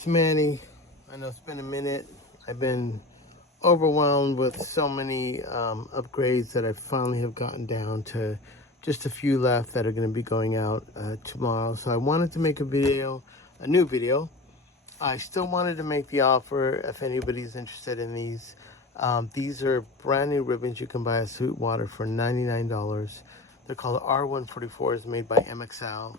it's Manny. I know it's been a minute. I've been overwhelmed with so many upgrades that I finally have gotten down to just a few left that are going to be going out tomorrow. So I wanted to make a new video. I still wanted to make the offer if anybody's interested in these. These are brand new ribbons you can buy at Sweetwater for $99. They're called R144s, made by MXL.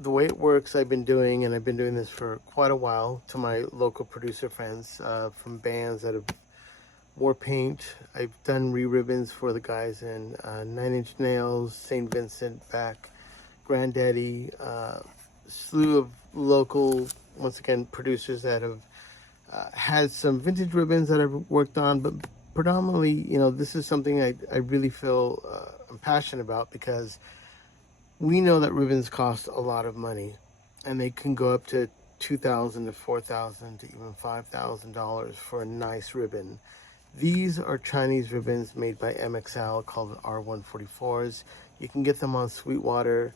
The way it works, I've been doing this for quite a while to my local producer friends from bands that have wore paint. I've done re-ribbons for the guys in 9 Inch Nails, St. Vincent, Beck, Granddaddy, slew of local, once again, producers that have had some vintage ribbons that I've worked on, but predominantly, this is something I really feel I'm passionate about, because we know that ribbons cost a lot of money, and they can go up to $2,000 to $4,000 to even $5,000 for a nice ribbon. These are Chinese ribbons made by MXL called R144s. You can get them on Sweetwater,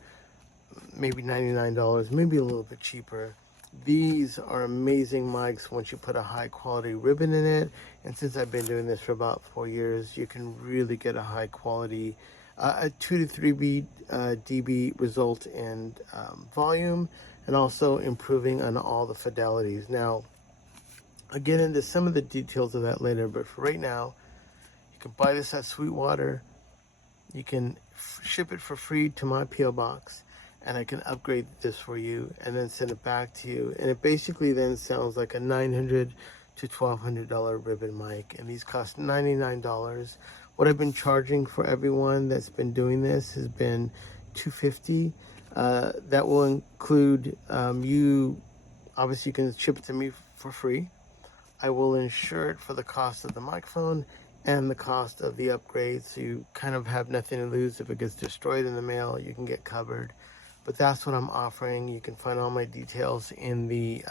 maybe $99, maybe a little bit cheaper. These are amazing mics once you put a high quality ribbon in it. And since I've been doing this for about 4 years, you can really get a high quality, a 2 to 3 dB result in volume, and also improving on all the fidelities. Now, I'll get into some of the details of that later, but for right now, you can buy this at Sweetwater. You can ship it for free to my P.O. box, and I can upgrade this for you and then send it back to you. And it basically then sounds like a $900 to $1,200 ribbon mic, and these cost $99. What I've been charging for everyone that's been doing this has been $250. That will include you can ship it to me for free. I will insure it for the cost of the microphone and the cost of the upgrade, so you kind of have nothing to lose. If it gets destroyed in the mail, you can get covered. But that's what I'm offering. You can find all my details in the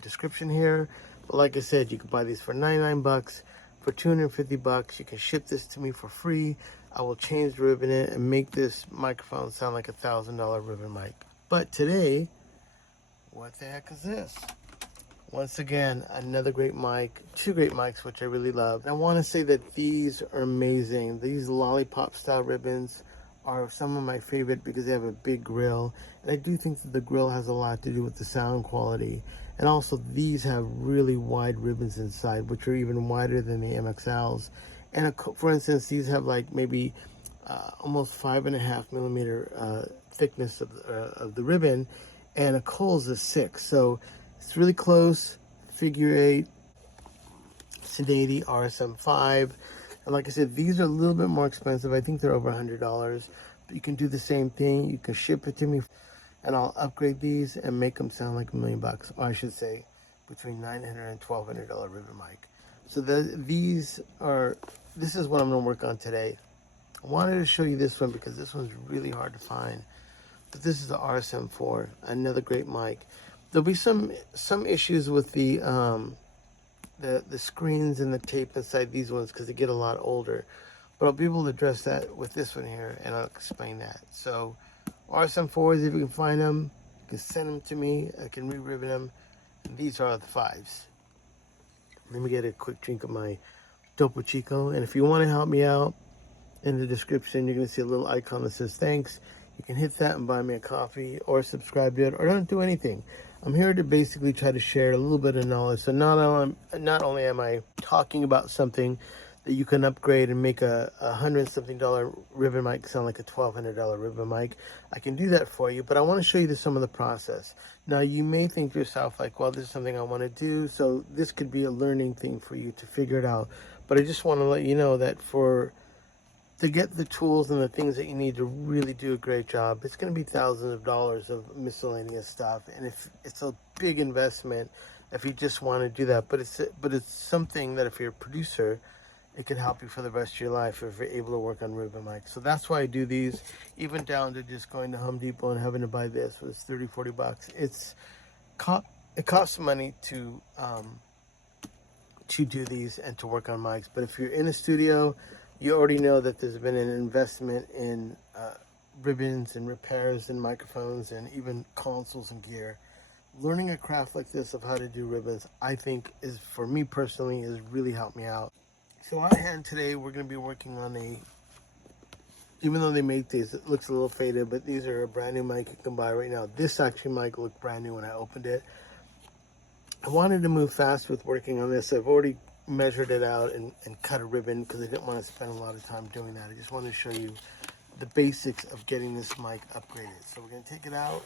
description here. But like I said, you can buy these for 99 bucks. For 250 bucks, you can ship this to me for free. I will change the ribbon in it and make this microphone sound like a $1,000 ribbon mic. But today, what the heck is this? Once again, another great mic, 2 great mics, which I really love. And I want to say that these are amazing. These lollipop style ribbons are some of my favorite because they have a big grill. And I do think that the grill has a lot to do with the sound quality. And also, these have really wide ribbons inside, which are even wider than the MXLs. And for instance, these have like maybe almost 5.5 millimeter thickness of the ribbon, and a Coles is 6. So it's really close. Figure 8, Sedati RSM5. And like I said, these are a little bit more expensive. I think they're over $100. But you can do the same thing. You can ship it to me, and I'll upgrade these and make them sound like $1 million. Or I should say, between $900 and $1,200 ribbon mic. So this is what I'm going to work on today. I wanted to show you this one because this one's really hard to find. But this is the RSM4, another great mic. There'll be some issues with the screens and the tape inside these ones because they get a lot older. But I'll be able to address that with this one here, and I'll explain that. So RSM4s, if you can find them, you can send them to me. I can re-ribbon them. And these are the 5s. Let me get a quick drink of my Topo Chico. And if you want to help me out, in the description, you're going to see a little icon that says thanks. You can hit that and buy me a coffee, or subscribe to it, or don't do anything. I'm here to basically try to share a little bit of knowledge. So not only am I talking about something that you can upgrade and make a $100-something ribbon mic sound like a $1,200 ribbon mic, I can do that for you. But I want to show you some of the process. Now, you may think to yourself, like, well, this is something I want to do, so this could be a learning thing for you to figure it out. But I just want to let you know that to get the tools and the things that you need to really do a great job, it's going to be thousands of dollars of miscellaneous stuff, and if it's a big investment if you just want to do that. But it's something that if you're a producer, it can help you for the rest of your life if you're able to work on ribbon mics. So that's why I do these, even down to just going to Home Depot and having to buy this was 30-40 bucks. It costs money to do these and to work on mics. But if you're in a studio, you already know that there's been an investment in ribbons and repairs and microphones and even consoles and gear. learning a craft like this of how to do ribbons, I think is, for me personally, has really helped me out. So on hand today, we're going to be working on a, even though they make these, it looks a little faded, but these are a brand new mic you can buy right now. This actually mic looked brand new when I opened it. I wanted to move fast with working on this. I've already measured it out and cut a ribbon because I didn't want to spend a lot of time doing that. I just wanted to show you the basics of getting this mic upgraded. So we're going to take it out.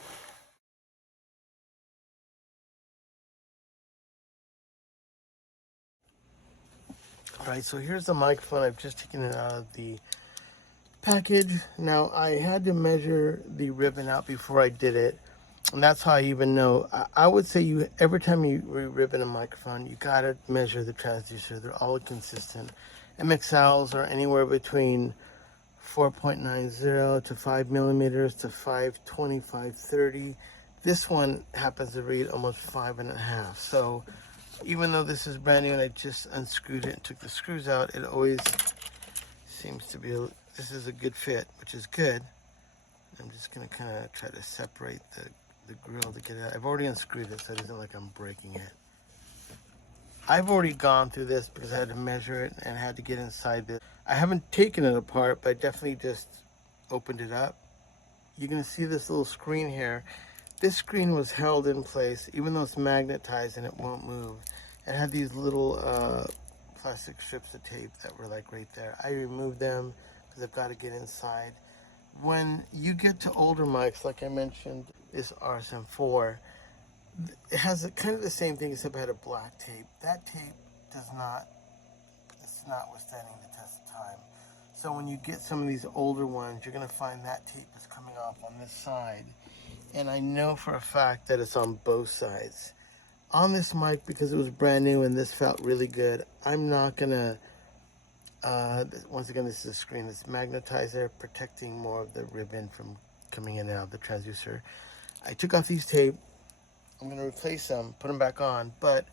All right, so here's the microphone. I've just taken it out of the package. Now, I had to measure the ribbon out before I did it, and that's how I even know. I would say you, every time you ribbon a microphone, you gotta measure the transducer. They're all consistent. MXLs are anywhere between 4.90 to 5 millimeters to 520, 530. This one happens to read almost 5.5. So even though this is brand new and I just unscrewed it and took the screws out, it always seems to be, this is a good fit, which is good. I'm just gonna kind of try to separate the grill to get it out. I've already unscrewed it, so it isn't like I'm breaking it. I've already gone through this because I had to measure it and had to get inside this. I haven't taken it apart, but I definitely just opened it up. You're gonna see this little screen here. This screen was held in place, even though it's magnetized and it won't move. It had these little plastic strips of tape that were like right there. I removed them because I've got to get inside. When you get to older mics, like I mentioned, this RSM4, it has kind of the same thing except it had a black tape. That tape does not, it's not withstanding the test of time. So when you get some of these older ones, you're going to find that tape is coming off on this side. And I know for a fact that it's on both sides. On this mic, because it was brand new and this felt really good, I'm not gonna, once again, this is a screen, it's magnetizer protecting more of the ribbon from coming in and out of the transducer. I took off these tape, I'm gonna replace them, put them back on, but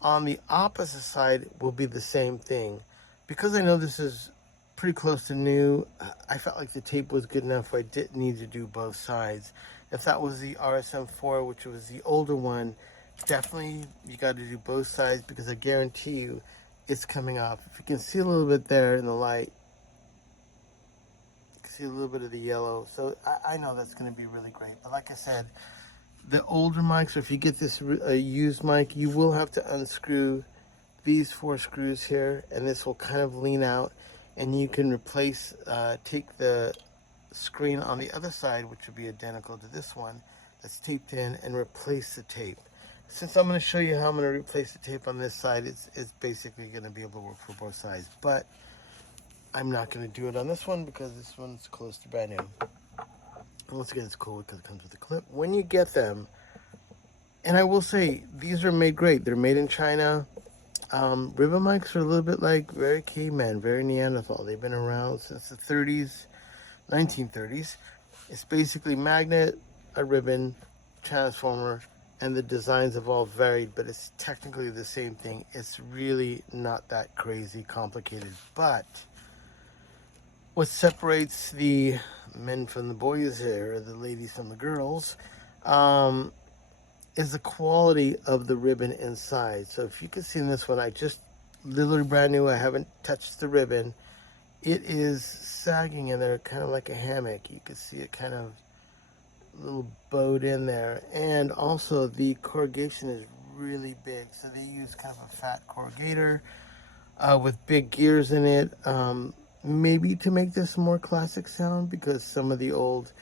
on the opposite side will be the same thing. Because I know this is pretty close to new, I felt like the tape was good enough where I didn't need to do both sides. If that was the RSM4, which was the older one, definitely you got to do both sides because I guarantee you it's coming off. If you can see a little bit there in the light, you can see a little bit of the yellow. So I know that's going to be really great. But like I said, the older mics, or if you get this used mic, you will have to unscrew these 4 screws here, and this will kind of lean out, and you can replace, take the screen on the other side, which would be identical to this one that's taped in, and replace the tape. Since I'm going to show you how I'm going to replace the tape on this side, it's basically going to be able to work for both sides, but I'm not going to do it on this one because this one's close to brand new. And once again, it's cool because it comes with a clip. When you get them, and I will say, these are made great. They're made in China. Ribbon mics are a little bit like very caveman, very Neanderthal. They've been around since the 30s, 1930s. It's basically magnet, a ribbon, transformer, and the designs have all varied, but it's technically the same thing. It's really not that crazy complicated. But what separates the men from the boys here, or the ladies from the girls, is the quality of the ribbon inside. So if you can see in this one, I just literally brand new, I haven't touched the ribbon. It is sagging in there, kind of like a hammock. You can see it kind of a little bowed in there. And also the corrugation is really big. So they use kind of a fat corrugator with big gears in it. Maybe to make this more classic sound, because some of the old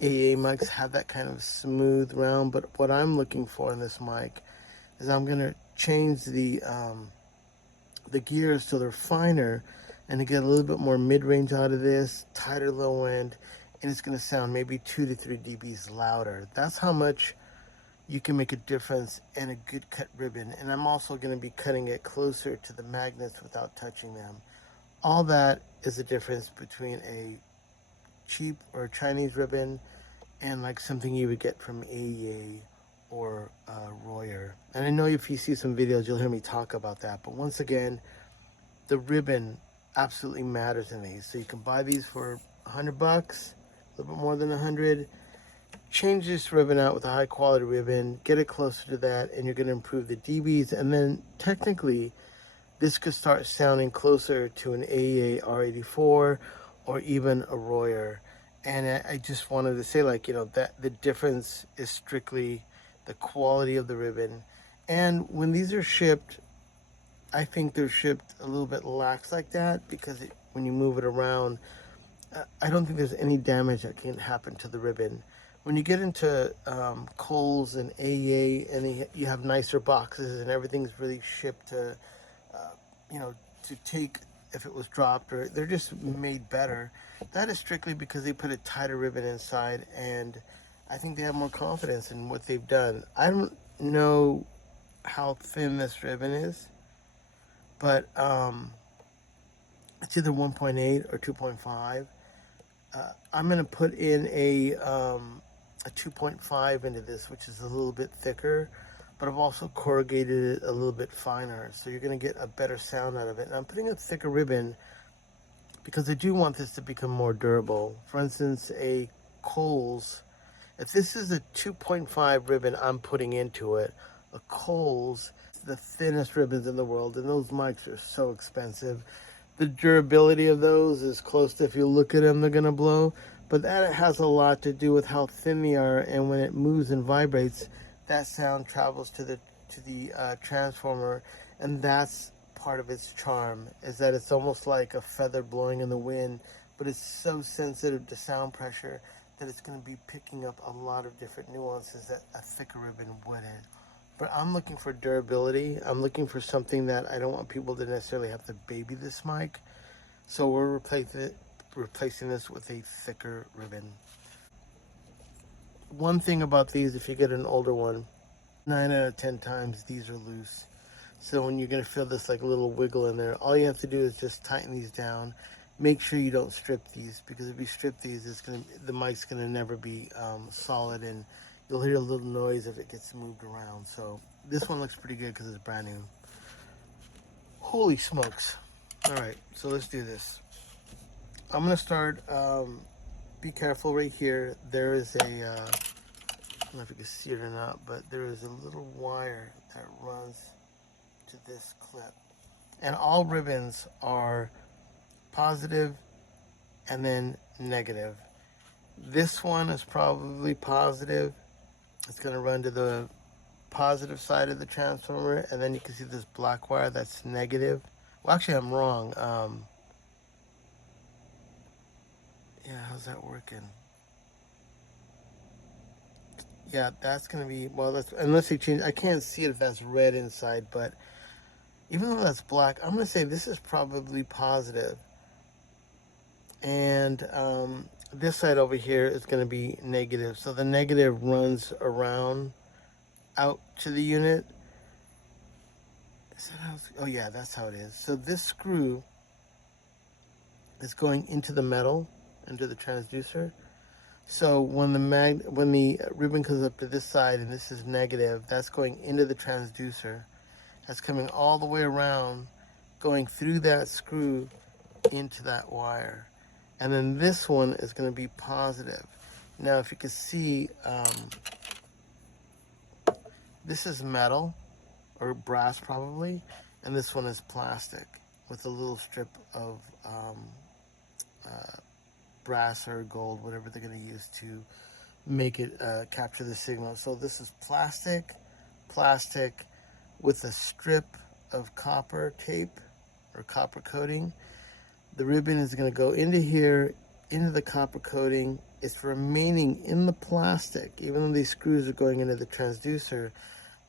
AA mics have that kind of smooth round. But what I'm looking for in this mic is I'm going to change the gears so they're finer, and to get a little bit more mid-range out of this, tighter low end, and it's going to sound maybe 2 to 3 dBs louder. That's how much you can make a difference in a good cut ribbon. And I'm also going to be cutting it closer to the magnets without touching them. All that is the difference between a cheap or Chinese ribbon and like something you would get from AEA or Royer. And I know if you see some videos, you'll hear me talk about that. But once again, the ribbon absolutely matters in these. So you can buy these for $100, a little bit more than 100. change this ribbon out with a high quality ribbon, get it closer to that, and you're going to improve the dBs. And then technically, this could start sounding closer to an AEA R84 or even a Royer. And I just wanted to say, like, you know, that the difference is strictly the quality of the ribbon. And when these are shipped, I think they're shipped a little bit lax like that, because when you move it around, I don't think there's any damage that can happen to the ribbon. When you get into Kohl's and AEA, and you have nicer boxes and everything's really shipped to, you know, to take if it was dropped, or they're just made better. That is strictly because they put a tighter ribbon inside, and I think they have more confidence in what they've done. I don't know how thin this ribbon is, but it's either 1.8 or 2.5. I'm going to put in a 2.5 into this, which is a little bit thicker, but I've also corrugated it a little bit finer, so you're going to get a better sound out of it. And I'm putting a thicker ribbon because I do want this to become more durable. For instance, a Kohl's, if this is a 2.5 ribbon I'm putting into it, a Kohl's, the thinnest ribbons in the world, and those mics are so expensive. The durability of those is close to, if you look at them, they're going to blow. But that has a lot to do with how thin they are, and when it moves and vibrates, that sound travels to the transformer, and that's part of its charm, is that it's almost like a feather blowing in the wind, but it's so sensitive to sound pressure that it's going to be picking up a lot of different nuances that a thicker ribbon wouldn't. But I'm looking for durability. I'm looking for something that I don't want people to necessarily have to baby this mic. So we're replacing this with a thicker ribbon. One thing about these, if you get an older one, 9 out of 10 times these are loose. So when you're going to feel this like little wiggle in there, all you have to do is just tighten these down. Make sure you don't strip these, because if you strip these, the mic's going to never be solid, and you'll hear a little noise if it gets moved around. So this one looks pretty good because it's brand new. Holy smokes. All right, so let's do this. I'm going to start, be careful right here. There is a, I don't know if you can see it or not, but there is a little wire that runs to this clip. And all ribbons are positive and then negative. This one is probably positive. It's going to run to the positive side of the transformer, and then you can see this black wire that's negative. Well, actually, I'm wrong. Yeah, how's that working? Yeah, that's going to be, well, that's, unless they change, I can't see it if that's red inside, but even though that's black, I'm going to say this is probably positive. And this side over here is going to be negative. So the negative runs around out to the unit. Is that how it's, oh yeah, that's how it is. So this screw is going into the metal, into the transducer. So when the ribbon comes up to this side and this is negative, that's going into the transducer. That's coming all the way around, going through that screw into that wire. And then this one is going to be positive. Now, if you can see, this is metal, or brass probably, and this one is plastic with a little strip of brass or gold, whatever they're going to use to make it capture the signal. So this is plastic with a strip of copper tape or copper coating. The ribbon is going to go into here, into the copper coating. It's remaining in the plastic. Even though these screws are going into the transducer,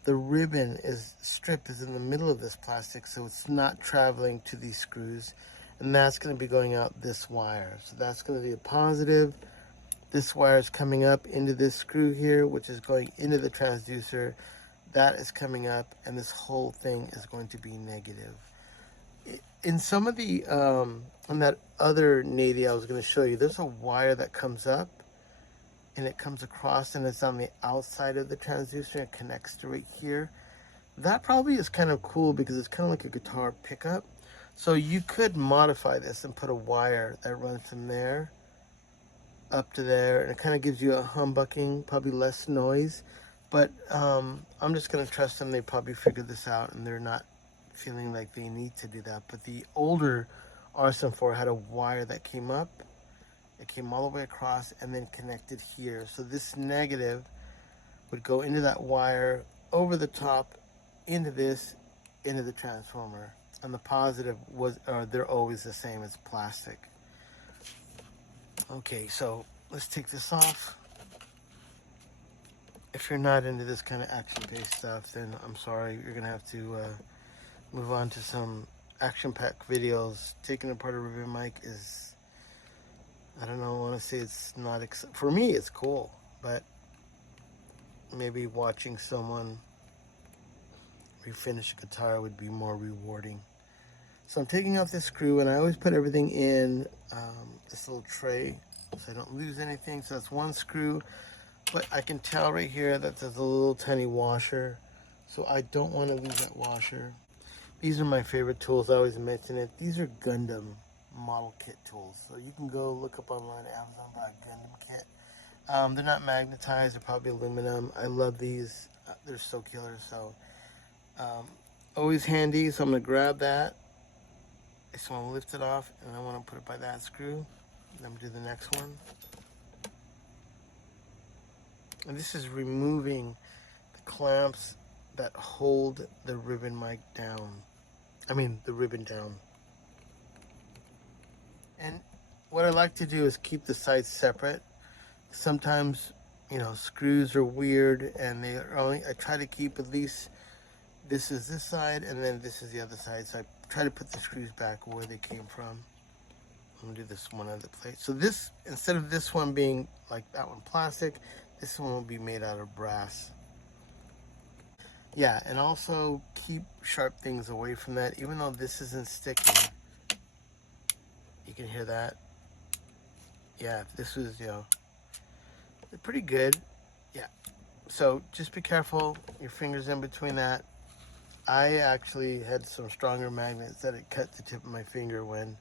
the ribbon strip is in the middle of this plastic, so it's not traveling to these screws. And that's going to be going out this wire. So that's going to be a positive. This wire is coming up into this screw here, which is going into the transducer. That is coming up, and this whole thing is going to be negative. In some of the, on that other navy I was going to show you, there's a wire that comes up, and it comes across, and it's on the outside of the transducer, and it connects to right here. That probably is kind of cool because it's kind of like a guitar pickup. So you could modify this and put a wire that runs from there up to there, and it kind of gives you a humbucking, probably less noise. But I'm just going to trust them. They probably figured this out, and they're not feeling like they need to do that. But the older RSM4 had a wire that came up. It came all the way across and then connected here. So this negative would go into that wire, over the top, into this, into the transformer. And the positive was, they're always the same, it's plastic. Okay, so let's take this off. If you're not into this kind of action-based stuff, then I'm sorry, you're gonna have to move on to some action-packed videos. Taking apart a ribbon mic is, I don't know, I want to say it's not, for me it's cool, but maybe watching someone refinish a guitar would be more rewarding. So I'm taking out this screw, and I always put everything in this little tray so I don't lose anything. So that's one screw, but I can tell right here that there's a little tiny washer, so I don't want to lose that washer. These are my favorite tools. I always mention it. These are Gundam model kit tools, so you can go look up online, Amazon, buy a Gundam kit. They're not magnetized, they're probably aluminum. I love these, they're so killer. So always handy. So I'm going to grab that. I just want to lift it off, and I want to put it by that screw. Then I'm going to do the next one. And this is removing the clamps that hold the ribbon mic down. The ribbon down. And what I like to do is keep the sides separate. Sometimes, screws are weird, and they are only, I try to keep at least, this is this side, and then this is the other side. So I try to put the screws back where they came from. I'm gonna do this one on the plate. So this, instead of this one being like that one plastic, this one will be made out of brass. Yeah, and also keep sharp things away from that. Even though this isn't sticking, you can hear that. Yeah, if this was, they're pretty good. Yeah, so just be careful, your fingers in between that. I actually had some stronger magnets that it cut the tip of my finger when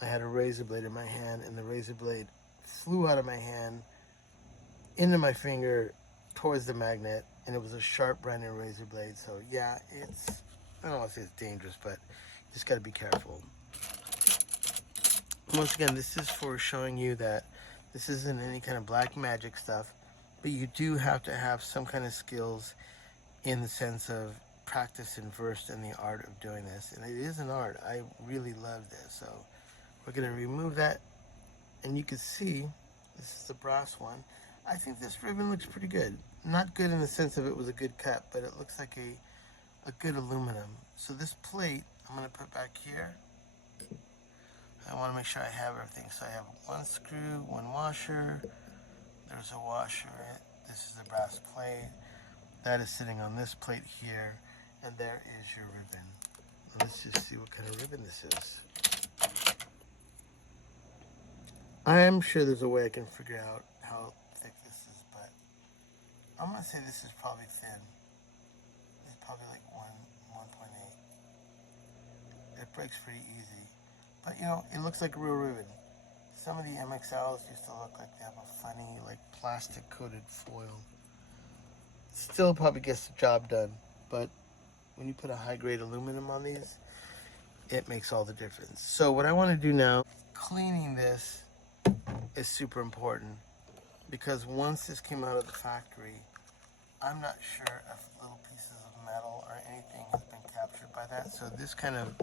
I had a razor blade in my hand, and the razor blade flew out of my hand into my finger towards the magnet, and it was a sharp brand new razor blade. So yeah, I don't want to say it's dangerous, but you just got to be careful. Once again, this is for showing you that this isn't any kind of black magic stuff, but you do have to have some kind of skills in the sense of practice and versed in the art of doing this. And it is an art. I really love this. So we're going to remove that, and you can see this is the brass one. I think this ribbon looks pretty good. Not good in the sense of it was a good cut, but it looks like a good aluminum. So this plate I'm going to put back here. I want to make sure I have everything. So I have one screw, one washer. There's a washer. This is the brass plate. That is sitting on this plate here. And there is your ribbon. Let's just see what kind of ribbon this is. I am sure there's a way I can figure out how thick this is, but I'm going to say this is probably thin. It's probably like 1.8. It breaks pretty easy. But it looks like a real ribbon. Some of the MXLs used to look like they have a funny, like plastic coated foil. Still probably gets the job done, but when you put a high grade aluminum on these, it makes all the difference. So what I want to do now, cleaning this is super important, because once this came out of the factory, I'm not sure if little pieces of metal or anything has been captured by that. So this kind of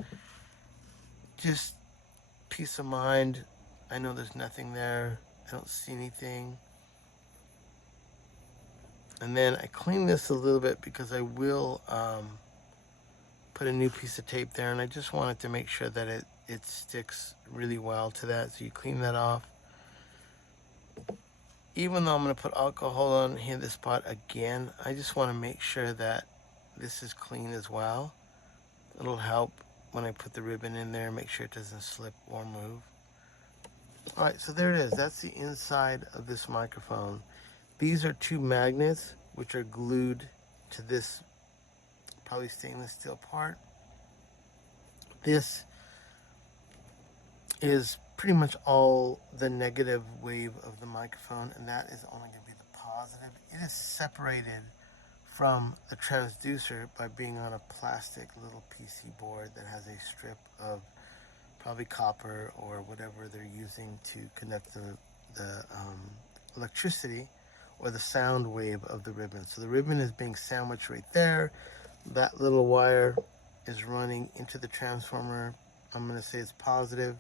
just peace of mind. I know there's nothing there. I don't see anything. And then I clean this a little bit because I will put a new piece of tape there, and I just wanted to make sure that it sticks really well to that. So you clean that off. Even though I'm going to put alcohol on here, this spot again, I just want to make sure that this is clean as well. It'll help when I put the ribbon in there, make sure it doesn't slip or move. Alright, so there it is. That's the inside of this microphone. These are two magnets which are glued to this probably stainless steel part. This is pretty much all the negative wave of the microphone, and that is only going to be the positive. It is separated from the transducer by being on a plastic little PC board that has a strip of probably copper or whatever they're using to conduct the electricity or the sound wave of the ribbon. So the ribbon is being sandwiched right there. That little wire is running into the transformer. I'm going to say it's positive.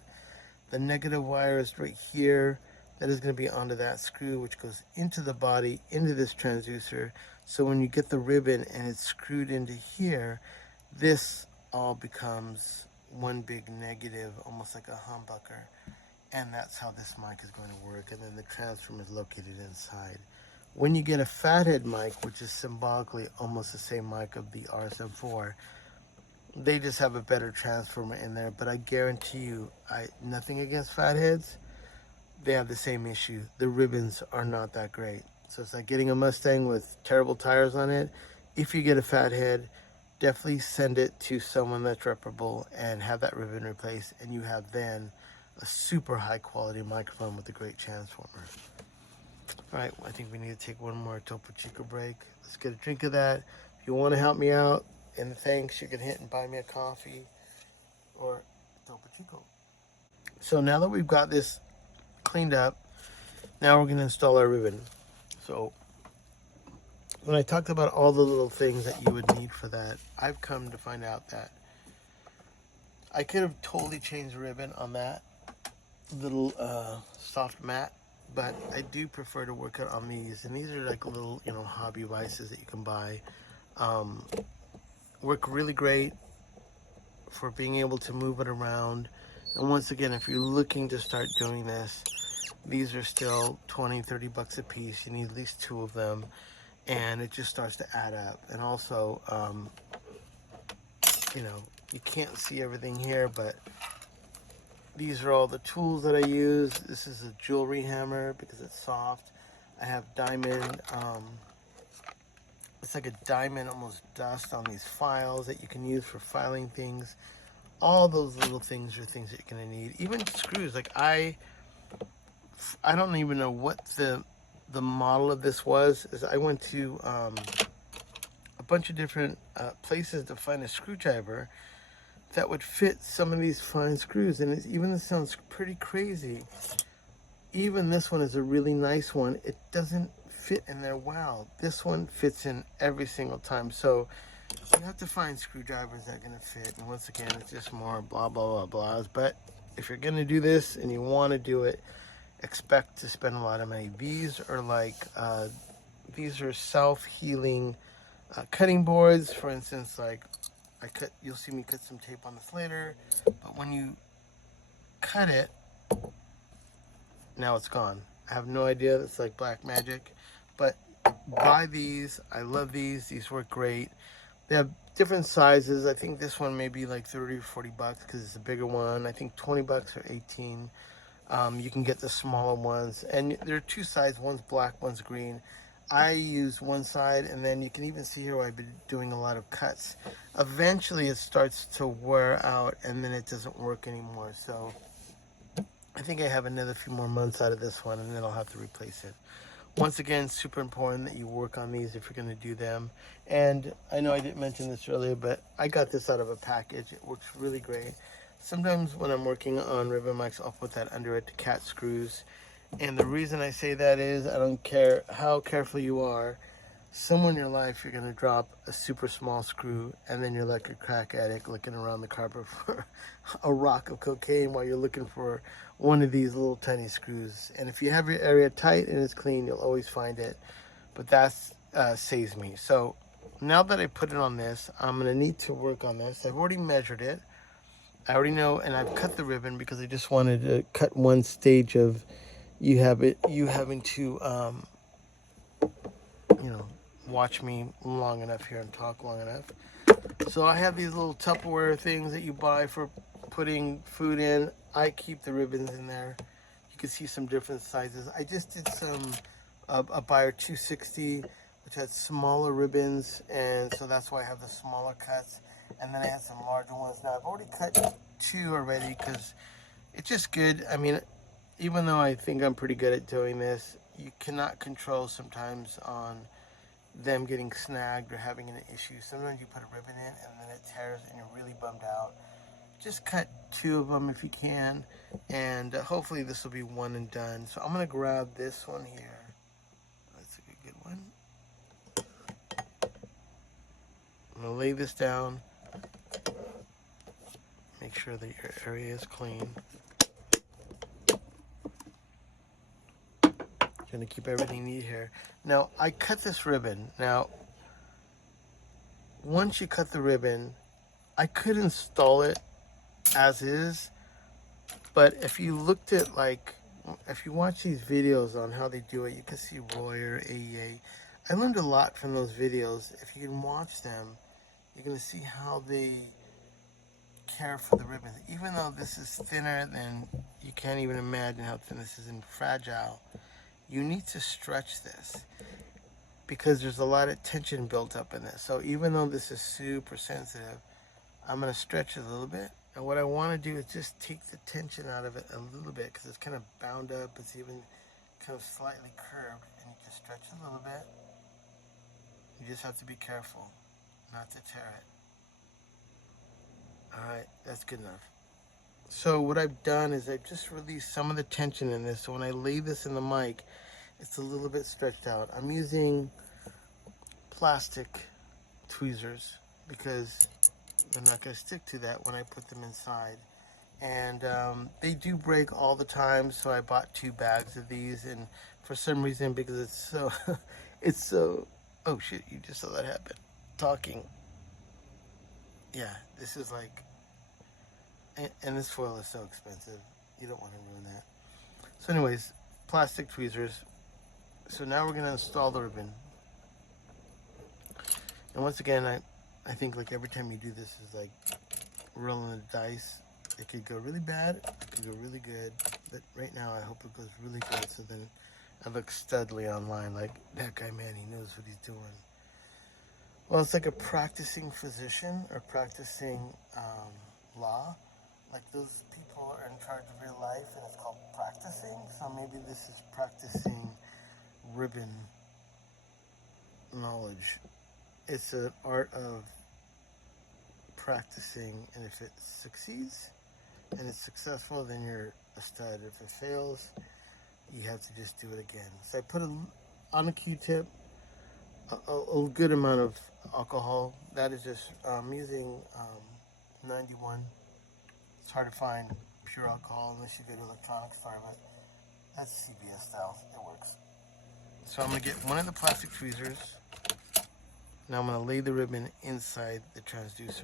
The negative wire is right here. That is going to be onto that screw, which goes into the body, into this transducer. So when you get the ribbon and it's screwed into here, this all becomes one big negative, almost like a humbucker. And that's how this mic is going to work. And then the transformer is located inside. When you get a fathead mic, which is symbolically almost the same mic of the RSM4, they just have a better transformer in there. But I guarantee you, nothing against fatheads, they have the same issue. The ribbons are not that great. So it's like getting a Mustang with terrible tires on it. If you get a fathead, definitely send it to someone that's reputable and have that ribbon replaced, and you have then a super high quality microphone with a great transformer. All right, I think we need to take one more Topo Chico break. Let's get a drink of that. If you want to help me out in the thanks, you can hit and buy me a coffee or Topo Chico. So now that we've got this cleaned up, now we're going to install our ribbon. So when I talked about all the little things that you would need for that, I've come to find out that I could have totally changed the ribbon on that little soft mat, but I do prefer to work it on these. And these are like little, hobby vices that you can buy. Work really great for being able to move it around. And once again, if you're looking to start doing this, these are still 20, 30 bucks a piece. You need at least 2 of them, and it just starts to add up. And also, you can't see everything here, but these are all the tools that I use. This is a jewelry hammer because it's soft. I have diamond, it's like a diamond almost dust on these files that you can use for filing things. All those little things are things that you're gonna need. Even screws, like I don't even know what the model of this was. I went to a bunch of different places to find a screwdriver that would fit some of these fine screws, and even this sounds pretty crazy. Even this one is a really nice one. It doesn't fit in there well. This one fits in every single time. So you have to find screwdrivers that are gonna fit. And once again, it's just more blah, blah, blah, blahs. But if you're gonna do this and you wanna do it, expect to spend a lot of money. These are self-healing cutting boards. For instance, like you'll see me cut some tape on this later, but when you cut it, now it's gone. I have no idea. It's like black magic, but buy these. I love these. These work great. They have different sizes. I think this one may be like 30 or 40 bucks because it's a bigger one. I think 20 bucks or 18. You can get the smaller ones, and there are 2 sides. One's black, one's green. I use one side, and then you can even see here where I've been doing a lot of cuts. Eventually it starts to wear out, and then it doesn't work anymore. So I think I have another few more months out of this one, and then I'll have to replace it. Once again, super important that you work on these if you're going to do them. And I know I didn't mention this earlier, but I got this out of a package. It works really great. Sometimes when I'm working on ribbon mics, I'll put that under it to catch screws. And the reason I say that is I don't care how careful you are. Somewhere in your life, you're going to drop a super small screw, and then you're like a crack addict looking around the carpet for a rock of cocaine while you're looking for one of these little tiny screws. And if you have your area tight and it's clean, you'll always find it. But that saves me. So now that I put it on this, I'm going to need to work on this. I've already measured it. I already know, and I've cut the ribbon because I just wanted to cut one stage of you having to, watch me long enough here and talk long enough. So I have these little Tupperware things that you buy for putting food in. I keep the ribbons in there. You can see some different sizes. I just did a Buyer 260, which had smaller ribbons, and so that's why I have the smaller cuts. And then I had some larger ones. Now I've already cut 2 already because it's just good. I mean, even though I think I'm pretty good at doing this, you cannot control sometimes on them getting snagged or having an issue. Sometimes you put a ribbon in and then it tears and you're really bummed out. Just cut 2 of them if you can, and hopefully this will be one and done. So I'm gonna grab this one here. That's a good one. I'm gonna lay this down. Make sure that your area is clean. Gonna keep everything neat here. Now I cut this ribbon. Now once you cut the ribbon, I could install it as is, but if you looked at, like, if you watch these videos on how they do it, you can see Royer, AEA. I learned a lot from those videos. If you can watch them, you're gonna see how they care for the ribbons. Even though this is thinner than, you can't even imagine how thin this is and fragile, you need to stretch this because there's a lot of tension built up in this. So even though this is super sensitive, I'm going to stretch it a little bit. And what I want to do is just take the tension out of it a little bit because it's kind of bound up. It's even kind of slightly curved. And you can stretch it a little bit. You just have to be careful not to tear it. Alright, that's good enough. So what I've done is I've just released some of the tension in this. So when I lay this in the mic, it's a little bit stretched out. I'm using plastic tweezers because they're not going to stick to that when I put them inside. And they do break all the time, so I bought 2 bags of these. And for some reason, because it's so, it's so, oh shit, you just saw that happen. Talking. Yeah, this is like, and this foil is so expensive. You don't want to ruin that. So anyways, plastic tweezers. So now we're going to install the ribbon. And once again, I think like every time you do this is like rolling the dice. It could go really bad, it could go really good. But right now I hope it goes really good, so then I look studly online like that guy Manny knows what he's doing. Well, it's like a practicing physician or practicing law. Like those people are in charge of your life and it's called practicing. So maybe this is practicing ribbon knowledge. It's an art of practicing, and if it succeeds and it's successful, then you're a stud. If it fails, you have to just do it again. So I put on a Q-tip a good amount of alcohol. That is just using 91. It's hard to find pure alcohol unless you go to electronics store, but that's CBS style. It works. So I'm going to get one of the plastic tweezers. Now I'm going to lay the ribbon inside the transducer.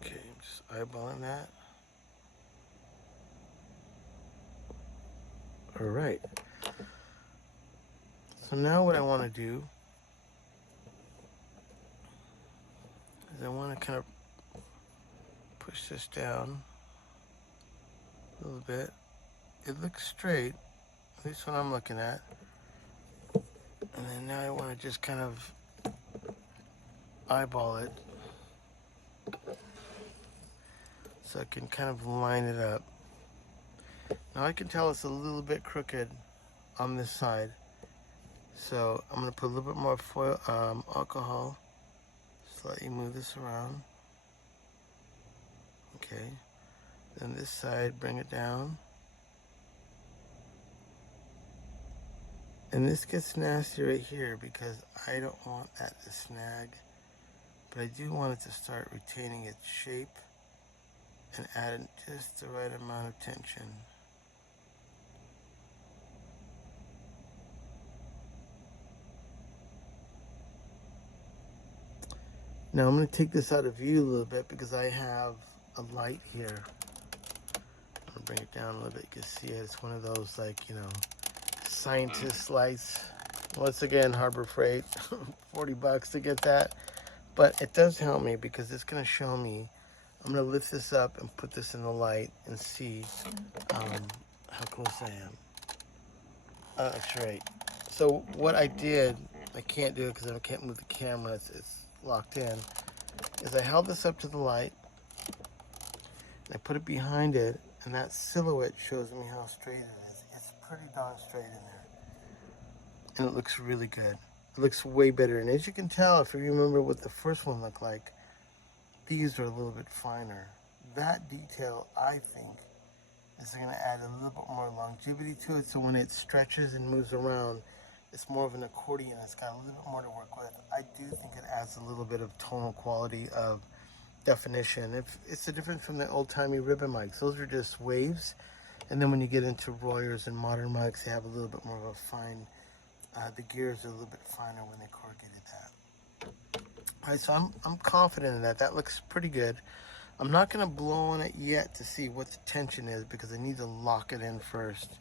Okay, I'm just eyeballing that. All right. So now what I want to do is I want to kind of push this down a little bit. It looks straight, at least what I'm looking at. And then now I want to just kind of eyeball it so I can kind of line it up. Now I can tell it's a little bit crooked on this side. So I'm going to put a little bit more foil, alcohol. Slightly move this around. Okay. Then this side, bring it down. And this gets nasty right here because I don't want that to snag. But I do want it to start retaining its shape and add just the right amount of tension. Now I'm going to take this out of view a little bit because I have a light here. I'm going to bring it down a little bit. You can see it. It's one of those, like, you know, scientist lights. Once again, Harbor Freight, 40 bucks to get that. But it does help me because it's going to show me. I'm going to lift this up and put this in the light and see how close I am. That's right. So what I did, I can't do it because I can't move the camera, it's locked in, is I held this up to the light, and I put it behind it, and that silhouette shows me how straight it is. It's pretty darn straight in there. And it looks really good. It looks way better. And as you can tell, if you remember what the first one looked like, these are a little bit finer. That detail, I think, is going to add a little bit more longevity to it. So when it stretches and moves around, it's more of an accordion. It's got a little bit more to work with. I do think it adds a little bit of tonal quality of definition. It's the difference from the old-timey ribbon mics. Those are just waves. And then when you get into Royers and modern mics, they have a little bit more of a fine, the gears are a little bit finer when they corrugated that. All right, so I'm confident in that. That looks pretty good. I'm not going to blow on it yet to see what the tension is because I need to lock it in first,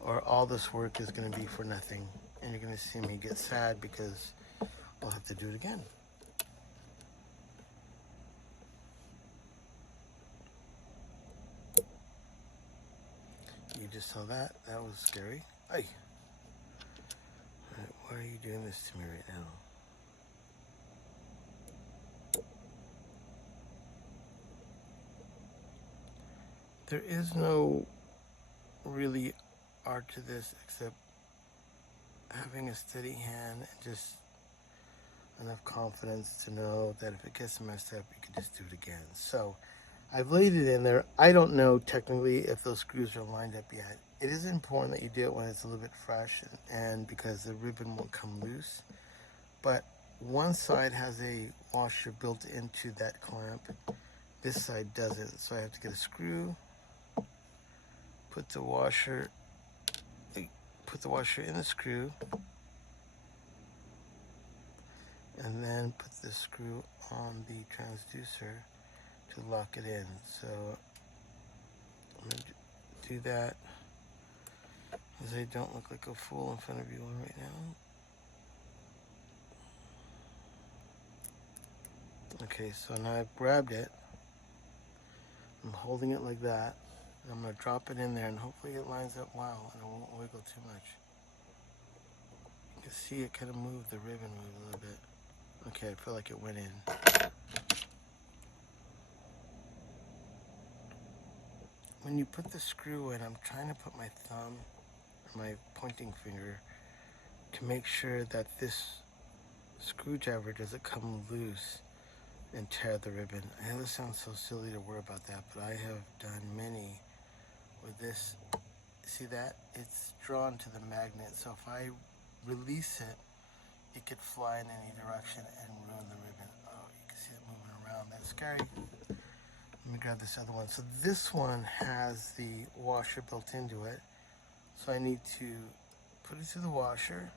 or all this work is going to be for nothing. And you're going to see me get sad because I'll have to do it again. You just saw that. That was scary. Hey. Right, why are you doing this to me right now? There is no really art to this except having a steady hand and just enough confidence to know that if it gets messed up, you can just do it again. So I've laid it in there. I don't know technically if those screws are lined up yet. It is important that you do it when it's a little bit fresh and because the ribbon won't come loose. But one side has a washer built into that clamp. This side doesn't. So I have to get a screw, put the washer in the screw, and then put the screw on the transducer to lock it in. So I'm going to do that as I don't look like a fool in front of you right now. Okay, so now I've grabbed it. I'm holding it like that. And I'm going to drop it in there and hopefully it lines up well and it won't wiggle too much. You can see it kind of moved, the ribbon moved a little bit. Okay, I feel like it went in. When you put the screw in, I'm trying to put my thumb or my pointing finger to make sure that this screwdriver doesn't come loose and tear the ribbon. I know this sounds so silly to worry about that, but I have done many with this. See that? It's drawn to the magnet, so if I release it, it could fly in any direction and ruin the ribbon. Oh, you can see it moving around. That's scary. Let me grab this other one. So this one has the washer built into it. So I need to put it through the washer.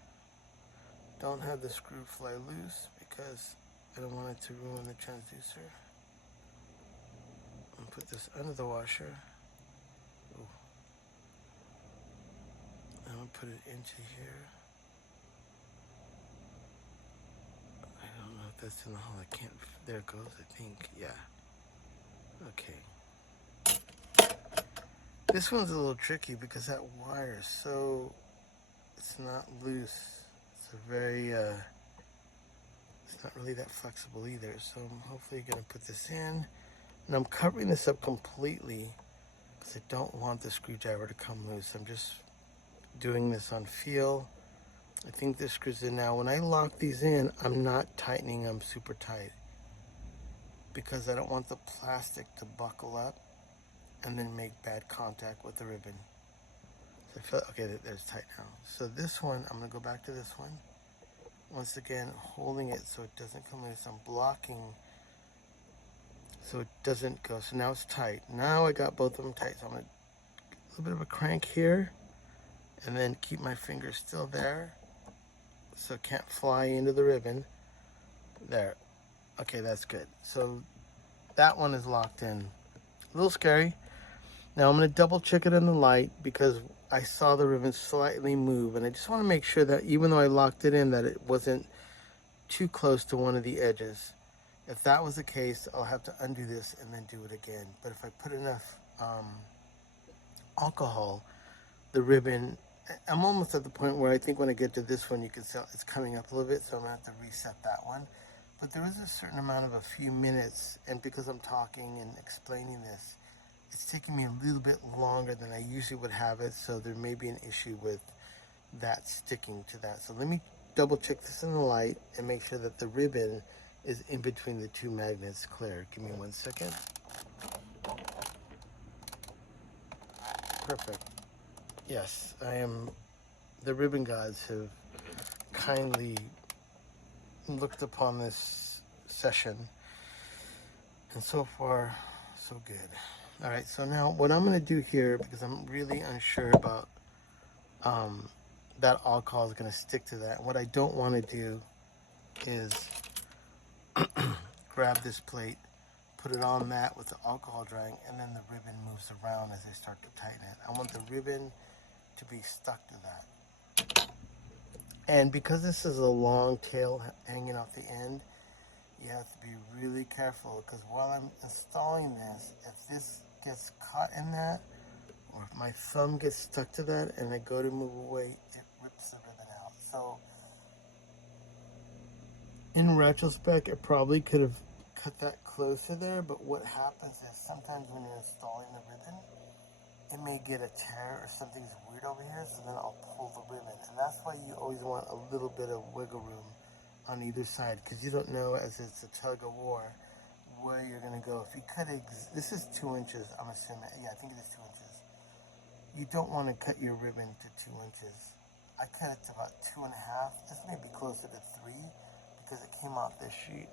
Don't have the screw fly loose because I don't want it to ruin the transducer. I'm gonna put this under the washer. Ooh. I'm gonna put it into here. I don't know if that's in the hole. I can't. There it goes. I think. Yeah. Okay. This one's a little tricky because that wire is so, it's not loose. It's a very, it's not really that flexible either. So I'm hopefully gonna put this in. And I'm covering this up completely because I don't want the screwdriver to come loose. I'm just doing this on feel. I think this screws in now. When I lock these in, I'm not tightening them super tight because I don't want the plastic to buckle up and then make bad contact with the ribbon. So I feel, okay, there's tight now. So this one, I'm gonna go back to this one. Once again, holding it so it doesn't come loose. I'm blocking so it doesn't go. So now it's tight. Now I got both of them tight. So I'm gonna, a little bit of a crank here and then keep my finger still there so it can't fly into the ribbon. There. Okay, that's good. So that one is locked in. A little scary. Now I'm going to double check it in the light because I saw the ribbon slightly move, and I just want to make sure that even though I locked it in, that it wasn't too close to one of the edges. If that was the case, I'll have to undo this and then do it again. But if I put enough alcohol, the ribbon I'm almost at the point where I think when I get to this one, you can tell it's coming up a little bit, so I'm gonna have to reset that one. But there is a certain amount of a few minutes, and because I'm talking and explaining this, it's taking me a little bit longer than I usually would have it, so there may be an issue with that sticking to that. So let me double check this in the light and make sure that the ribbon is in between the two magnets clear. Give me 1 second. Perfect. Yes, the ribbon gods have kindly looked upon this session, and so far so good. All right, so now what I'm going to do here, because I'm really unsure about that alcohol is going to stick to that, what I don't want to do is grab this plate, put it on that with the alcohol drying, and then the ribbon moves around as I start to tighten it. I want the ribbon to be stuck to that. And because this is a long tail hanging off the end, you have to be really careful, because while I'm installing this, if this gets caught in that, or if my thumb gets stuck to that and I go to move away, it rips the ribbon out. So in retrospect, I probably could have cut that closer there, but what happens is sometimes when you're installing the ribbon, it may get a tear or something's weird over here, so then I'll pull the ribbon. And that's why you always want a little bit of wiggle room on either side, because you don't know, as it's a tug of war, where you're going to go. If you cut it, this is 2 inches, I'm assuming. Yeah, I think it is 2 inches. You don't want to cut your ribbon to 2 inches. I cut it to about 2.5. This may be closer to 3 because it came off this sheet,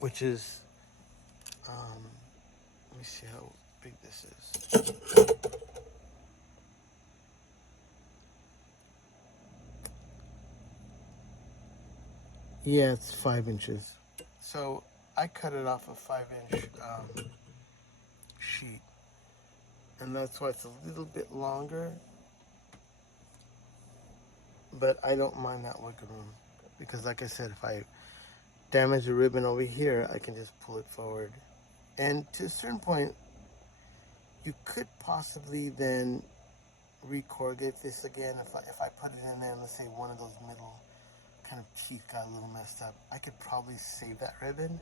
which is, let me see how big this is. Yeah, it's 5 inches. So I cut it off a 5-inch sheet, and that's why it's a little bit longer, but I don't mind that wiggle room, because like I said, if I damage the ribbon over here, I can just pull it forward. And to a certain point, you could possibly then recorrugate this again. If I put it in there and let's say one of those middle kind of teeth got a little messed up, I could probably save that ribbon,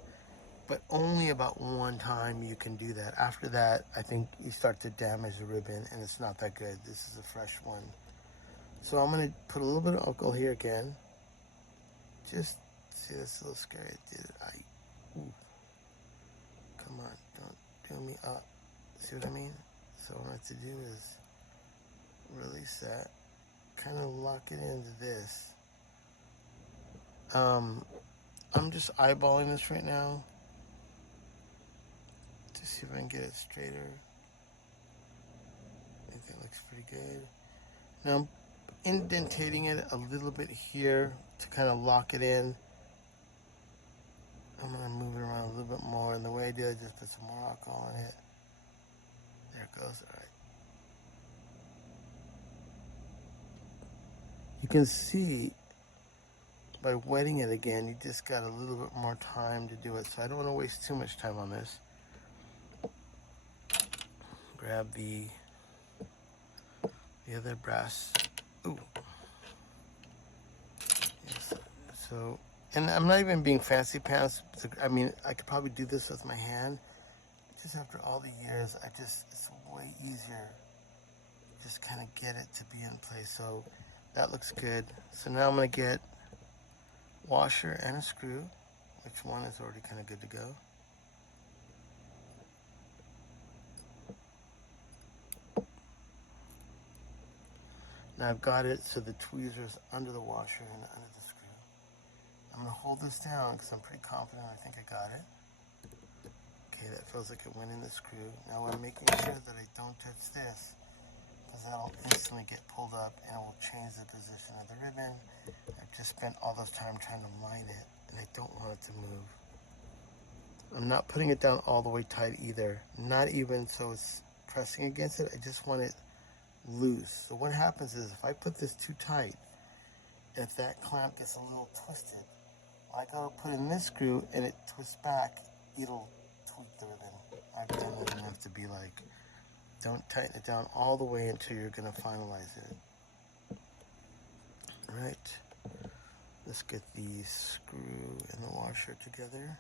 but only about one time you can do that. After that, I think you start to damage the ribbon and it's not that good. This is a fresh one. So I'm gonna put a little bit of alcohol here again. Just see, that's a little scary. Ooh. Come on, don't do me up. See what I mean? So what I have to do is release that, kind of lock it into this. I'm just eyeballing this right now to see if I can get it straighter. I think it looks pretty good. Now I'm indentating it a little bit here to kind of lock it in. I'm gonna move it around a little bit more, and the way I do it, I just put some more alcohol in it. There it goes. All right. You can see by wetting it again, you just got a little bit more time to do it. So I don't want to waste too much time on this. Grab the other brass. Ooh. Yes. So, and I'm not even being fancy pants. I mean, I could probably do this with my hand. Just after all the years, it's way easier. Just kind of get it to be in place. So that looks good. So now I'm going to get washer and a screw, which one is already kind of good to go. Now I've got it so the tweezer's under the washer and under the screw. I'm going to hold this down because I'm pretty confident I think I got it. Okay, that feels like it went in the screw. Now I'm making sure that I don't touch this, because that'll instantly get pulled up and it will change the position of the ribbon. I've just spent all this time trying to line it, and I don't want it to move. I'm not putting it down all the way tight either, not even so it's pressing against it. I just want it loose. So what happens is if I put this too tight, if that clamp gets a little twisted, I go to put in this screw and it twists back, it'll tweak the ribbon. I've done it enough to be like, don't tighten it down all the way until you're going to finalize it. All right, let's get the screw and the washer together.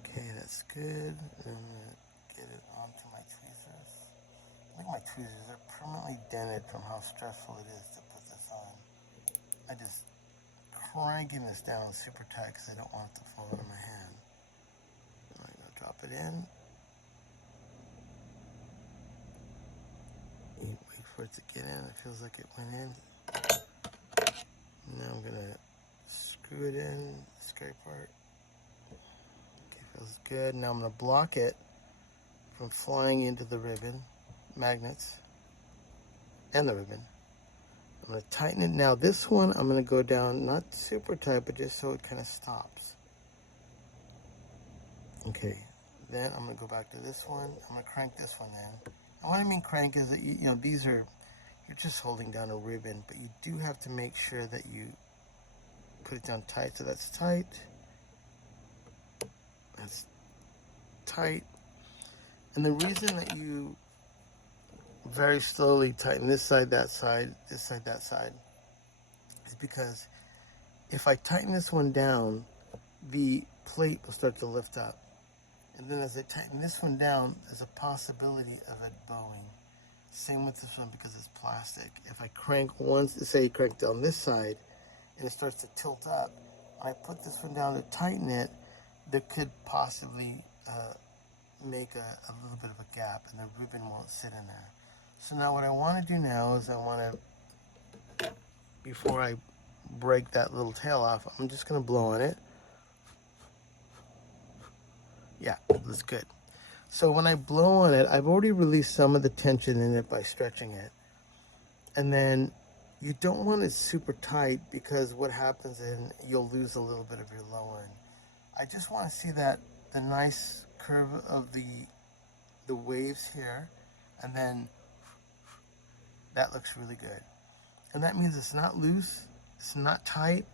Okay, that's good. And I'm gonna get it onto my tweezers. I think my tweezers are permanently dented from how stressful it is to put this on. I just cranking this down super tight because I don't want it to fall out of my hand. I'm gonna drop it in. Wait for it to get in. It feels like it went in. Now I'm gonna screw it in, the scary part. Okay, feels good. Now I'm gonna block it from flying into the ribbon, magnets, and the ribbon. I'm gonna tighten it. Now this one, I'm gonna go down, not super tight, but just so it kind of stops. Okay, then I'm gonna go back to this one. I'm gonna crank this one in. And what I mean crank is that, you know, these are, you're just holding down a ribbon, but you do have to make sure that you put it down tight. So that's tight. That's tight. And the reason that you very slowly tighten this side, that side, this side, that side, is because if I tighten this one down, the plate will start to lift up. And then as I tighten this one down, there's a possibility of it bowing. Same with this one because it's plastic. If I crank once, say you crank down this side, and it starts to tilt up, when I put this one down to tighten it, there could possibly make a little bit of a gap, and the ribbon won't sit in there. So now what I want to do now is I want to, before I break that little tail off, I'm just going to blow on it. Yeah, that's good. So when I blow on it, I've already released some of the tension in it by stretching it. And then you don't want it super tight because what happens is you'll lose a little bit of your low end. I just want to see that the nice curve of the waves here, and then that looks really good. And that means it's not loose, it's not tight,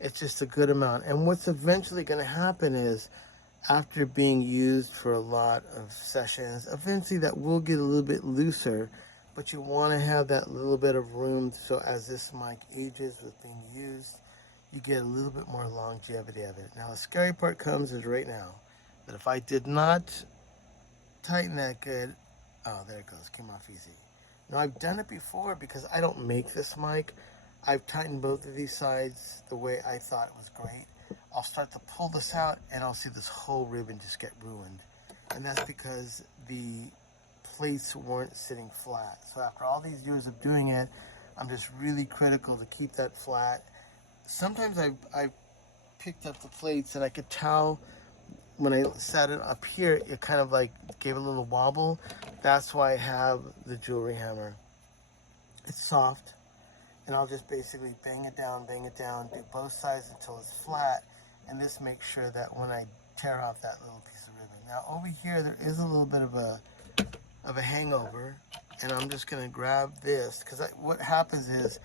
it's just a good amount. And what's eventually going to happen is, after being used for a lot of sessions, eventually that will get a little bit looser, but you want to have that little bit of room so as this mic ages with being used, you get a little bit more longevity of it. Now the scary part comes is right now, that if I did not tighten that good, oh, there it goes, came off easy. Now I've done it before because I don't make this mic. I've tightened both of these sides the way I thought it was great. I'll start to pull this out and I'll see this whole ribbon just get ruined. And that's because the plates weren't sitting flat. So after all these years of doing it, I'm just really critical to keep that flat. Sometimes I picked up the plates and I could tell when I sat it up here, it kind of like gave a little wobble. That's why I have the jewelry hammer. It's soft, and I'll just basically bang it down, do both sides until it's flat, and this makes sure that when I tear off that little piece of ribbon. Now over here, there is a little bit of a hangover, and I'm just gonna grab this, because what happens is,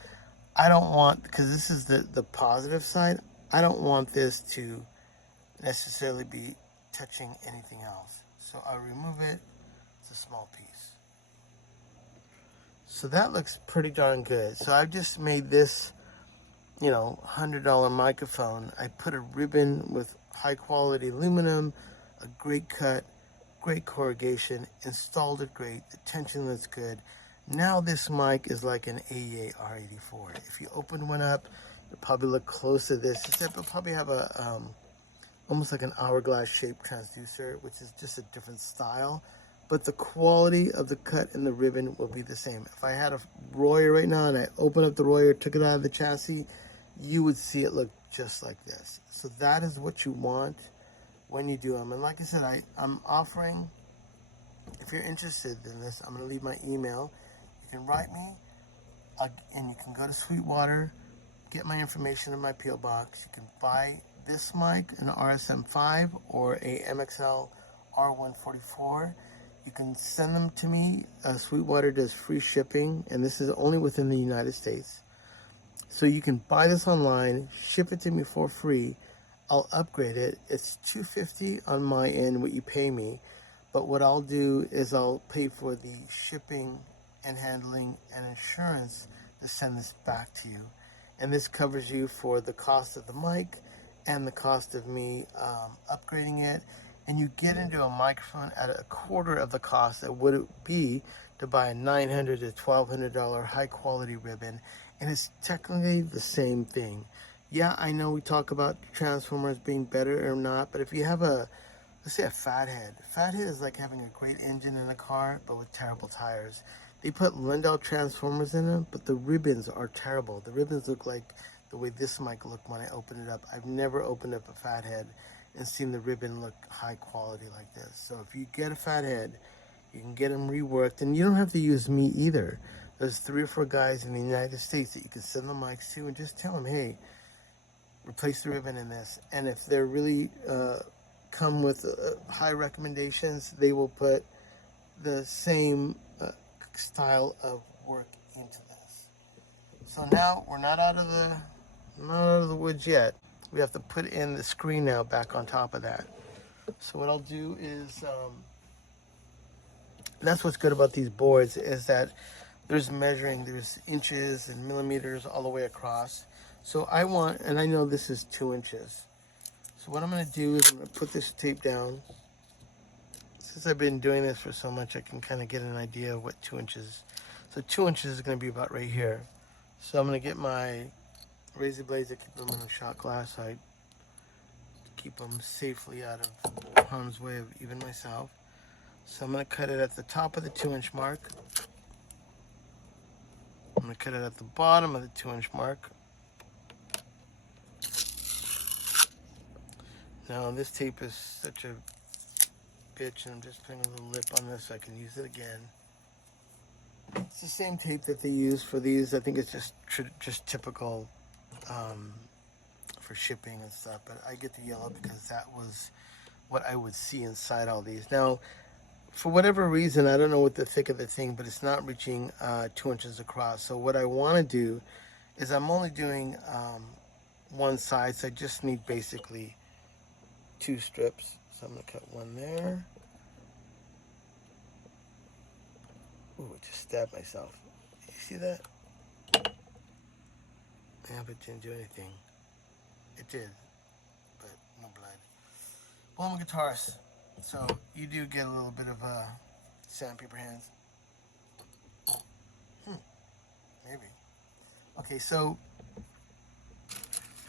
I don't want, because this is the positive side, I don't want this to necessarily be touching anything else. So I'll remove it. It's a small piece. So that looks pretty darn good. So I've just made this, you know, $100 microphone. I put a ribbon with high quality aluminum, a great cut, great corrugation, installed it great, the tension looks good. Now this mic is like an AEA R84. If you open one up, you'll probably look close to this, except it'll probably have a almost like an hourglass shaped transducer, which is just a different style. But the quality of the cut and the ribbon will be the same. If I had a Royer right now and I opened up the Royer, took it out of the chassis, you would see it look just like this. So that is what you want when you do them. And like I said, I'm offering, if you're interested in this, I'm going to leave my email. You can write me, and you can go to Sweetwater, get my information in my P.O. box. You can buy this mic, an RSM5 or a MXL R144. You can send them to me. Sweetwater does free shipping, and this is only within the United States. So you can buy this online, ship it to me for free. I'll upgrade it. It's $250 on my end, what you pay me. But what I'll do is I'll pay for the shipping and handling and insurance to send this back to you. And this covers you for the cost of the mic and the cost of me upgrading it. And you get into a microphone at a quarter of the cost that would it be to buy a $900 to $1,200 high quality ribbon. And it's technically the same thing. Yeah, I know we talk about transformers being better or not, but if you have a, let's say a fathead. Fathead is like having a great engine in a car, but with terrible tires. They put Lindell transformers in them, but the ribbons are terrible. The ribbons look like the way this mic looked when I opened it up. I've never opened up a fathead and seen the ribbon look high quality like this. So if you get a fathead, you can get them reworked, and you don't have to use me either. There's 3 or 4 guys in the United States that you can send the mics to and just tell them, hey, replace the ribbon in this. And if they're really come with high recommendations, they will put the same style of work into this. So now we're not out of the woods yet. We have to put in the screen now back on top of that. So what I'll do is, that's what's good about these boards, is that there's measuring, there's inches and millimeters all the way across. So I want, and I know this is 2 inches. So what I'm going to do is I'm going to put this tape down. Since I've been doing this for so much, I can kind of get an idea of what 2 inches. So 2 inches is going to be about right here. So I'm going to get my razor blades. I keep them in a shot glass. I keep them safely out of harm's way of even myself. So I'm going to cut it at the top of the 2-inch mark. I'm going to cut it at the bottom of the 2-inch mark. Now this tape is such a bitch, and I'm just putting a little lip on this so I can use it again. It's the same tape that they use for these. I think it's just typical for shipping and stuff, but I get the yellow because that was what I would see inside all these. Now, for whatever reason, I don't know what the thick of the thing, but it's not reaching 2 inches across. So what I want to do is I'm only doing one side, so I just need basically 2 strips. So I'm going to cut one there. Ooh, I just stabbed myself. You see that? Yeah, but it didn't do anything. It did, but no blood. Well, I'm a guitarist, so you do get a little bit of sandpaper hands. Maybe. Okay, so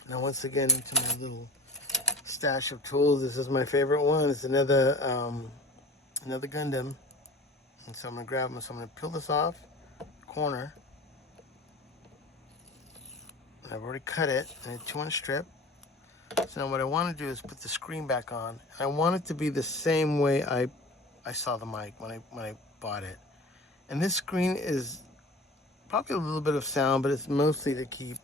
now once again into my little stash of tools. This is my favorite one. It's another Gundam. And so I'm gonna grab them. So I'm gonna peel this off corner. And I've already cut it in a 2-inch strip. So now what I want to do is put the screen back on. I want it to be the same way I saw the mic when I bought it. And this screen is probably a little bit of sound, but it's mostly to keep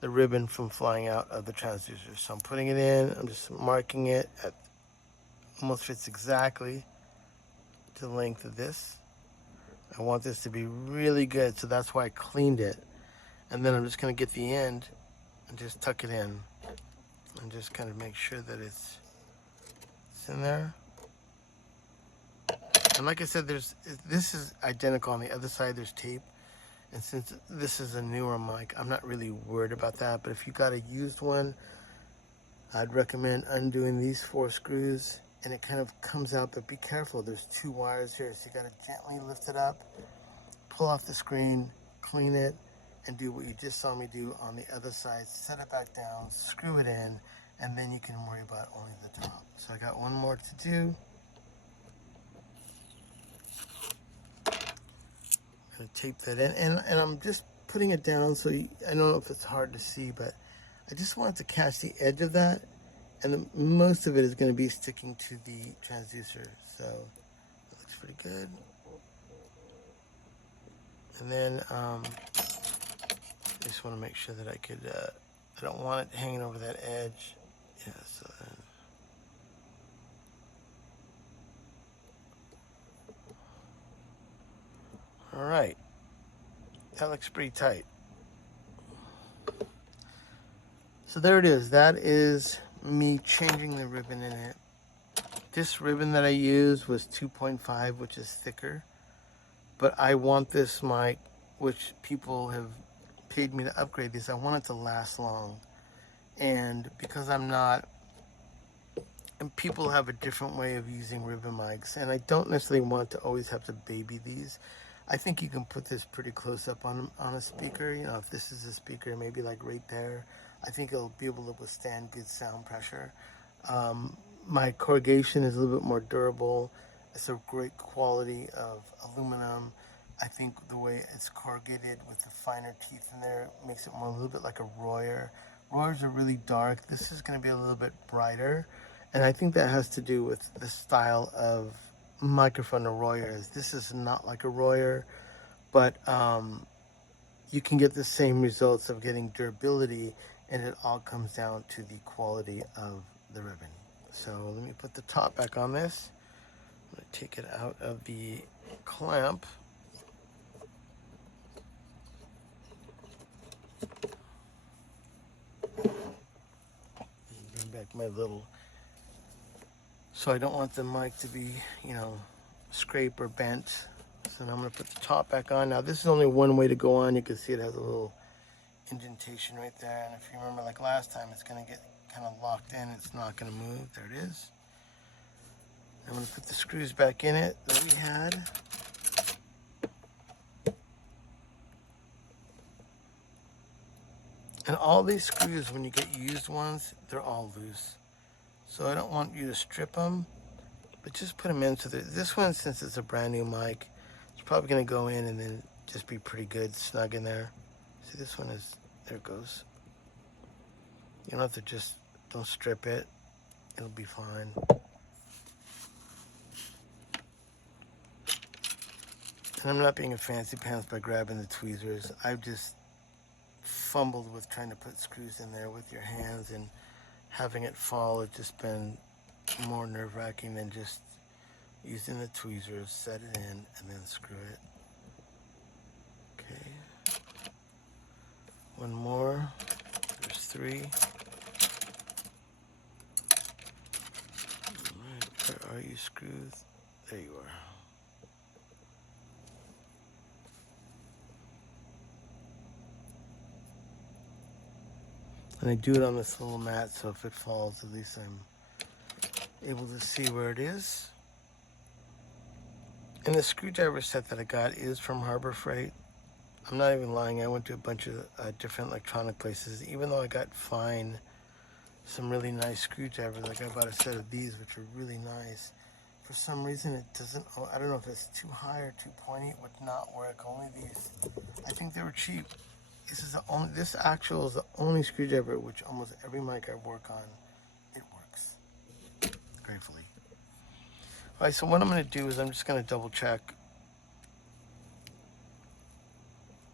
the ribbon from flying out of the transducer. So I'm putting it in. I'm just marking it at almost fits exactly to the length of this. I want this to be really good, so that's why I cleaned it. And then I'm just going to get the end and just tuck it in and just kind of make sure that it's in there. And like I said, this is identical. On the other side there's tape, and since this is a newer mic, I'm not really worried about that. But if you got a used one, I'd recommend undoing these 4 screws, and it kind of comes out, but be careful, there's 2 wires here, so you got to gently lift it up, pull off the screen, clean it, and do what you just saw me do on the other side. Set it back down, screw it in, and then you can worry about only the top. So I got one more to do. I'm gonna tape that in, and I'm just putting it down so I don't know if it's hard to see, but I just want to catch the edge of that, and most of it is going to be sticking to the transducer, so it looks pretty good. And then I just want to make sure that I could, I don't want it hanging over that edge. Yeah, so then. All right, that looks pretty tight. So there it is. That is me changing the ribbon in it. This ribbon that I used was 2.5, which is thicker. But I want this mic, which people have paid me to upgrade these, I want it to last long. And because I'm not, and people have a different way of using ribbon mics, and I don't necessarily want to always have to baby these. I think you can put this pretty close up on a speaker. You know, if this is a speaker, maybe like right there, I think it'll be able to withstand good sound pressure. My corrugation is a little bit more durable. It's a great quality of aluminum. I think the way it's corrugated with the finer teeth in there makes it more a little bit like a Royer. Royers are really dark. This is going to be a little bit brighter. And I think that has to do with the style of microphone a Royer is. This is not like a Royer, but you can get the same results of getting durability, and it all comes down to the quality of the ribbon. So let me put the top back on this. I'm going to take it out of the clamp. Bring back my little, so I don't want the mic to be, you know, scraped or bent. So now I'm going to put the top back on. Now this is only one way to go on. You can see it has a little indentation right there. And if you remember like last time, it's going to get kind of locked in. It's not going to move. There it is. I'm going to put the screws back in it that we had. And all these screws, when you get used ones, they're all loose. So I don't want you to strip them, but just put them in. So this one, since it's a brand new mic, it's probably going to go in and then just be pretty good, snug in there. See, this one is, there it goes. You don't have to just, don't strip it. It'll be fine. And I'm not being a fancy pants by grabbing the tweezers. I've just fumbled with trying to put screws in there with your hands, and having it fall has just been more nerve-wracking than just using the tweezers, set it in, and then screw it. Okay. One more. There's 3. Alright, where are you, screws? There you are. And I do it on this little mat, so if it falls, at least I'm able to see where it is. And the screwdriver set that I got is from Harbor Freight. I'm not even lying. I went to a bunch of different electronic places. Even though I got some really nice screwdrivers, like I bought a set of these, which are really nice. For some reason, it doesn't, I don't know if it's too high or too pointy, it would not work. Only these, I think they were cheap. This actual is the only screwdriver which almost every mic I work on, it works. Gratefully. Alright, so what I'm going to do is I'm just going to double check.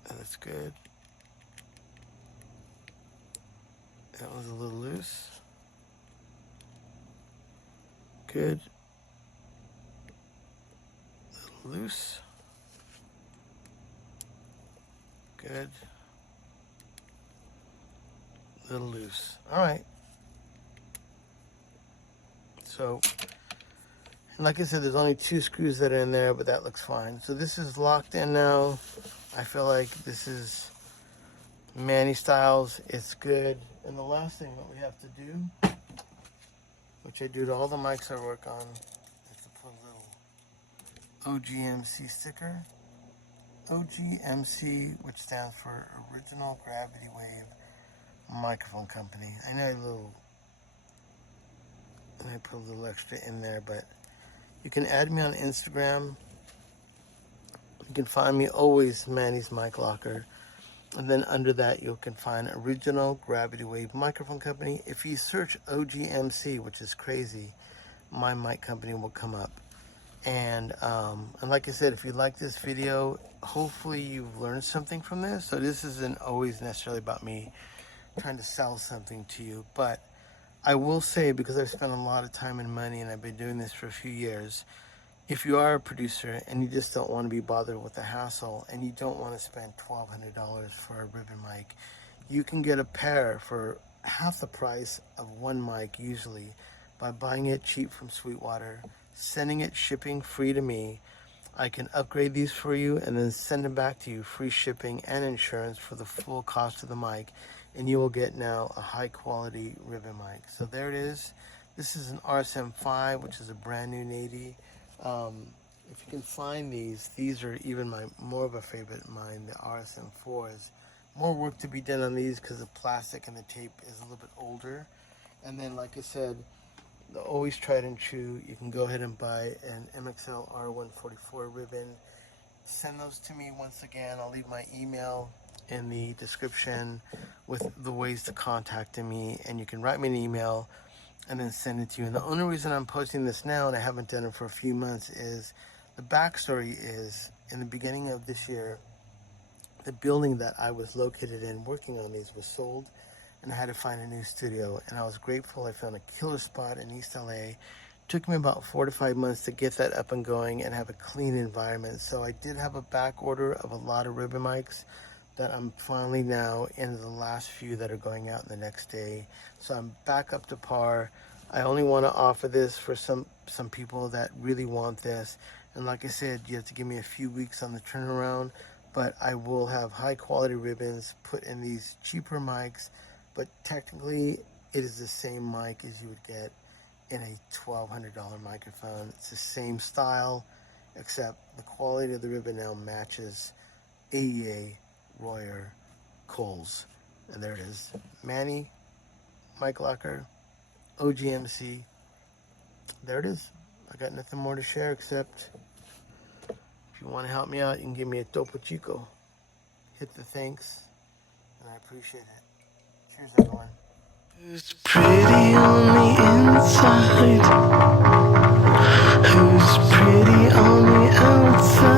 That's good. That was a little loose. Good. A little loose. Good. A little loose. All right. So, and like I said, there's only 2 screws that are in there, but that looks fine. So this is locked in now. I feel like this is Manny styles. It's good. And the last thing that we have to do, which I do to all the mics I work on, is to put a little OGMC sticker. OGMC, which stands for Original GravityWave Microphone Company. I know I put a little extra in there, but you can add me on Instagram. You can find me always Manny's Mic Locker. And then under that, you can find Original GravityWave Microphone Company. If you search OGMC, which is crazy, my mic company will come up. And like I said, if you like this video, hopefully you've learned something from this. So this isn't always necessarily about me trying to sell something to you, but I will say, because I've spent a lot of time and money and I've been doing this for a few years, if you are a producer and you just don't want to be bothered with the hassle and you don't want to spend $1,200 for a ribbon mic, you can get a pair for half the price of one mic usually by buying it cheap from Sweetwater, sending it shipping free to me, I can upgrade these for you and then send them back to you, free shipping and insurance for the full cost of the mic, and you will get now a high quality ribbon mic. So there it is. This is an RSM5, which is a brand new navy. If you can find these are even more of a favorite of mine, the RSM4s. More work to be done on these because the plastic and the tape is a little bit older. And then, like I said, the always tried and true, you can go ahead and buy an MXL R144 ribbon. Send those to me once again. I'll leave my email in the description with the ways to contact me, and you can write me an email and then send it to you. And the only reason I'm posting this now, and I haven't done it for a few months, is the backstory is in the beginning of this year, the building that I was located in working on these was sold, and I had to find a new studio, and I was grateful I found a killer spot in East LA. It took me about 4 to 5 months to get that up and going and have a clean environment. So I did have a back order of a lot of ribbon mics that I'm finally now into the last few that are going out the next day. So I'm back up to par. I only want to offer this for some people that really want this. And like I said, you have to give me a few weeks on the turnaround, but I will have high quality ribbons put in these cheaper mics, but technically it is the same mic as you would get in a $1,200 microphone. It's the same style, except the quality of the ribbon now matches AEA, Royer, Coles. And there it is. Manny, Mike Locker, OGMC. There it is. I got nothing more to share except if you want to help me out, you can give me a Topo Chico. Hit the thanks, and I appreciate it. Cheers, everyone. Who's pretty on the inside? Who's pretty on the outside?